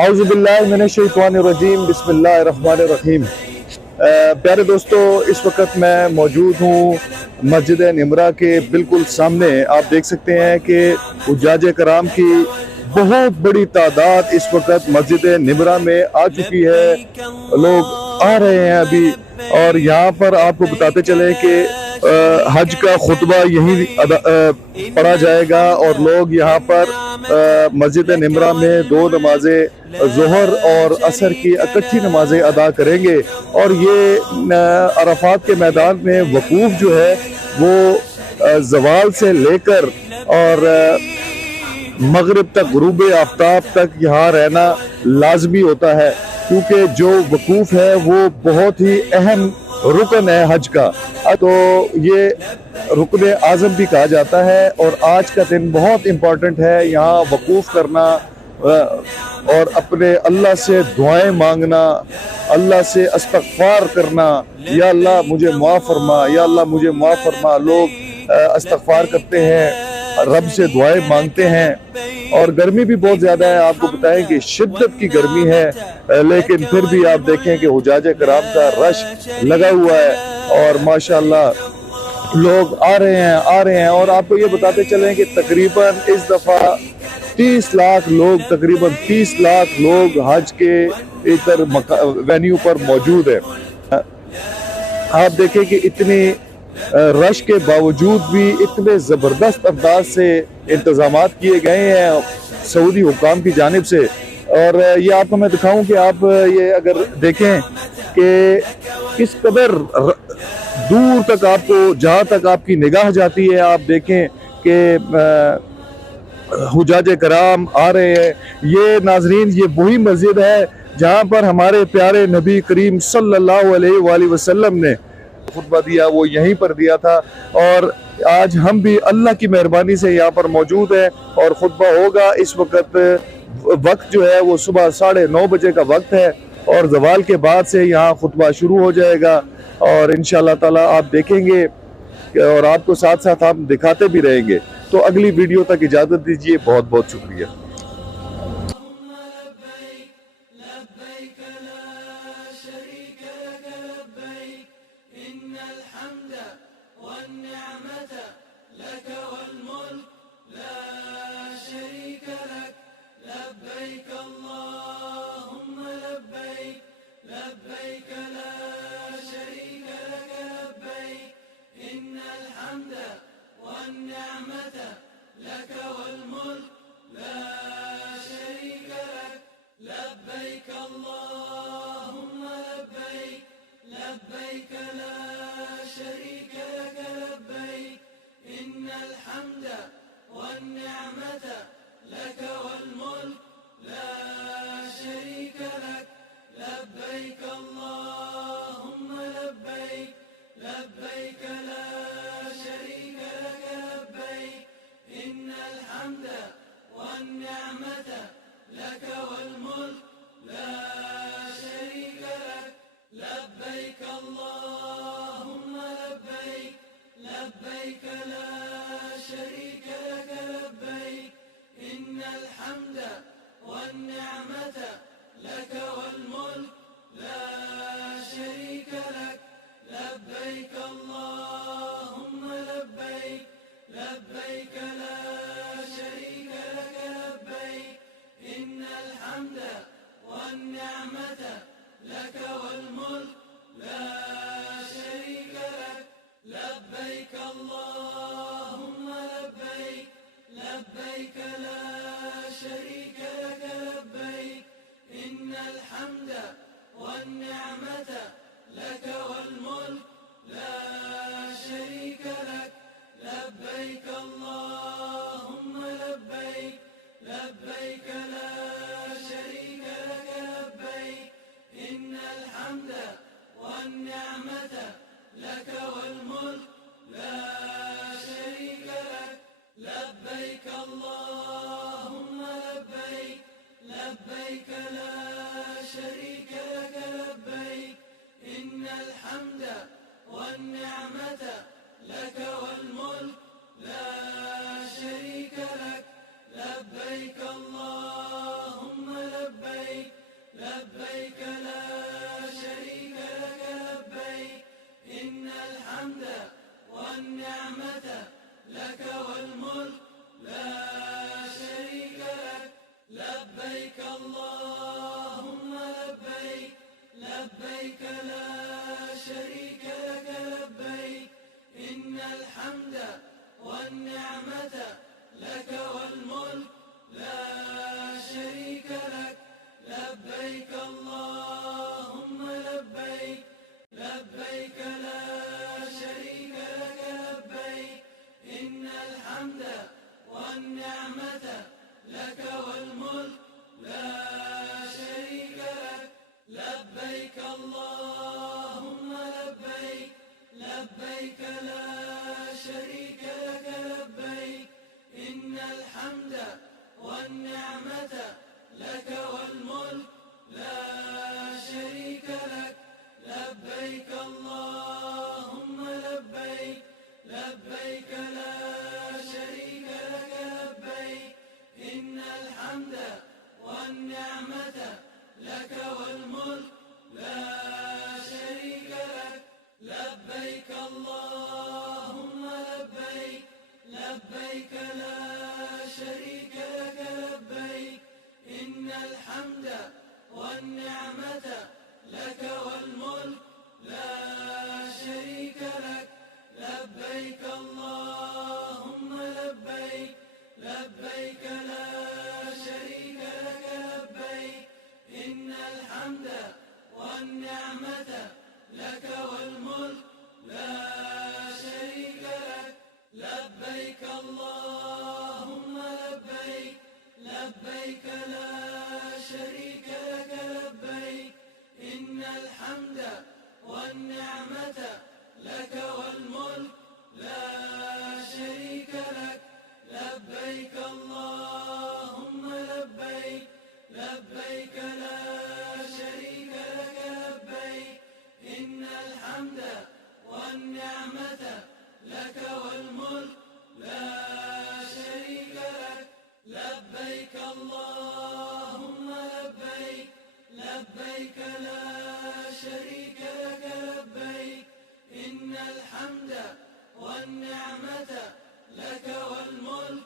اعوذ باللہ من الشیطان الرجیم بسم اللہ الرحمن الرحیم۔ پیارے دوستو، اس وقت میں موجود ہوں مسجد نمرہ کے بالکل سامنے۔ آپ دیکھ سکتے ہیں کہ حجاج کرام کی بہت بڑی تعداد اس وقت مسجد نمرہ میں آ چکی ہے، لوگ آ رہے ہیں ابھی، اور یہاں پر آپ کو بتاتے چلیں کہ حج کا خطبہ یہیں پڑھا جائے گا، اور لوگ یہاں پر مسجد نمرہ میں دو نمازیں ظہر اور عصر کی اکٹھی نمازیں ادا کریں گے، اور یہ عرفات کے میدان میں وقوف جو ہے وہ زوال سے لے کر اور مغرب تک، غروب آفتاب تک یہاں رہنا لازمی ہوتا ہے، کیونکہ جو وقوف ہے وہ بہت ہی اہم رکن ہے حج کا، تو یہ رکن اعظم بھی کہا جاتا ہے۔ اور آج کا دن بہت امپورٹنٹ ہے، یہاں وقوف کرنا اور اپنے اللہ سے دعائیں مانگنا، اللہ سے استغفار کرنا، یا اللہ مجھے معاف فرما، یا اللہ مجھے معاف فرما۔ لوگ استغفار کرتے ہیں، رب سے دعائیں مانگتے ہیں، اور گرمی بھی بہت زیادہ ہے۔ آپ کو بتائیں کہ شدت کی گرمی ہے، لیکن پھر بھی آپ دیکھیں کہ حجاج کرام کا رش لگا ہوا ہے، اور ماشاءاللہ لوگ آ رہے ہیں۔ اور آپ کو یہ بتاتے چلیں کہ تقریباً اس دفعہ 30 لاکھ لوگ، تقریباً 30 لاکھ لوگ حج کے ادھر وینیو پر موجود ہیں۔ آپ دیکھیں کہ اتنی رش کے باوجود بھی اتنے زبردست انداز سے انتظامات کیے گئے ہیں سعودی حکام کی جانب سے، اور یہ آپ کو میں دکھاؤں کہ آپ یہ اگر دیکھیں کہ کس قدر دور تک آپ کو، جہاں تک آپ کی نگاہ جاتی ہے، آپ دیکھیں کہ حجاج کرام آ رہے ہیں۔ یہ ناظرین، یہ وہی مسجد ہے جہاں پر ہمارے پیارے نبی کریم صلی اللہ علیہ وآلہ وسلم نے خطبہ دیا، وہ یہیں پر دیا تھا، اور آج ہم بھی اللہ کی مہربانی سے یہاں پر موجود ہیں اور خطبہ ہوگا۔ اس وقت جو ہے وہ صبح 9:30 بجے کا وقت ہے، اور زوال کے بعد سے یہاں خطبہ شروع ہو جائے گا، اور انشاءاللہ تعالی آپ دیکھیں گے، اور آپ کو ساتھ ساتھ ہم دکھاتے بھی رہیں گے۔ تو اگلی ویڈیو تک اجازت دیجیے، بہت بہت شکریہ۔ لبيك اللهم لبيك لك والملك لا شريك لك لبيك اللهم لبيك لبيك لا شريك لك لبيك إن الحمد والنعمة لك والملك لا شريك لك لبيك اللهم لبيك لبيك لا شريك لك لبيك إن الحمد والنعمة لك والملك لا شريك لك لبيك اللهم لبيك لبيك لا شريك لك لبيك إن الحمد والنعمة لك والملك لا شريك لك لبيك اللهم لبيك لبيك لا شريك لك لبيك إن الحمد والنعمة لك والملك لا شريك لك لبيك اللهم لبيك لبيك لا شريك لك لبيك إن الحمد والنعمة لك والملك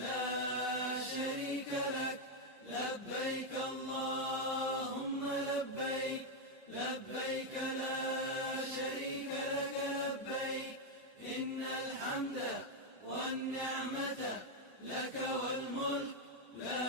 لا شريك لك لبيك اللهم لبيك لبيك لا شريك لك لبيك إن الحمد والنعمة لك والملك لا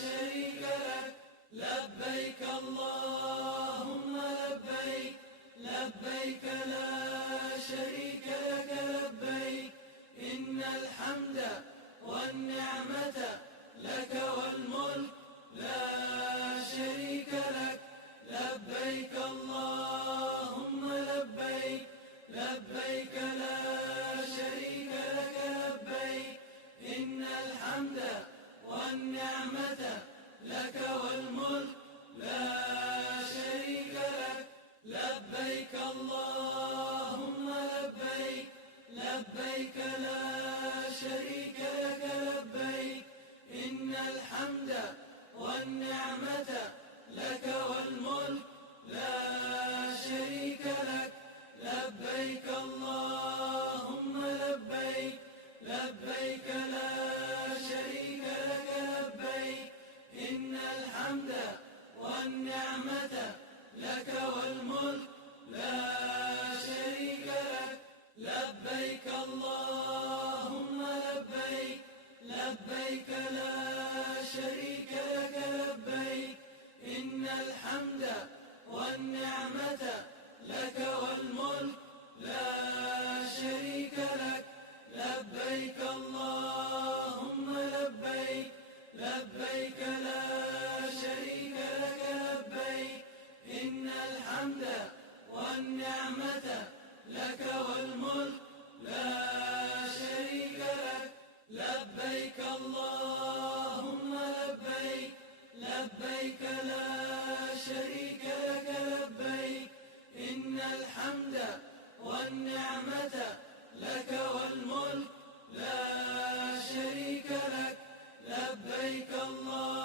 شريك لك لبيك اللهم لبيك لبيك لا شريك لك لبيك إن الحمد والنعمة لك والملك لا شريك لك لبيك اللهم لبيك لبيك لا شريك لك لبيك إن الحمد والنعمة لك والملك لا شريك لك لبيك اللهم لبيك لبيك لا شريك لك لبيك إن الحمد والنعمة لك والملك لا شريك لك لبيك اللهم لبيك لبيك لا شريك لك لبيك إن الحمد والنعمة لك والملك لا شريك لك لبيك اللهم لبيك لبيك لا شريك لك لبيك إن الحمد والنعمة لك والملك لا شريك لك لبيك اللهم لبيك لبيك لا شريك لك لبيك إن الحمد والنعمة لك والملك لا شريك لك لبيك اللهم لبيك لبيك لا شريك لك لبيك إن الحمد والنعمة لك والملك لا شريك لك لبيك الله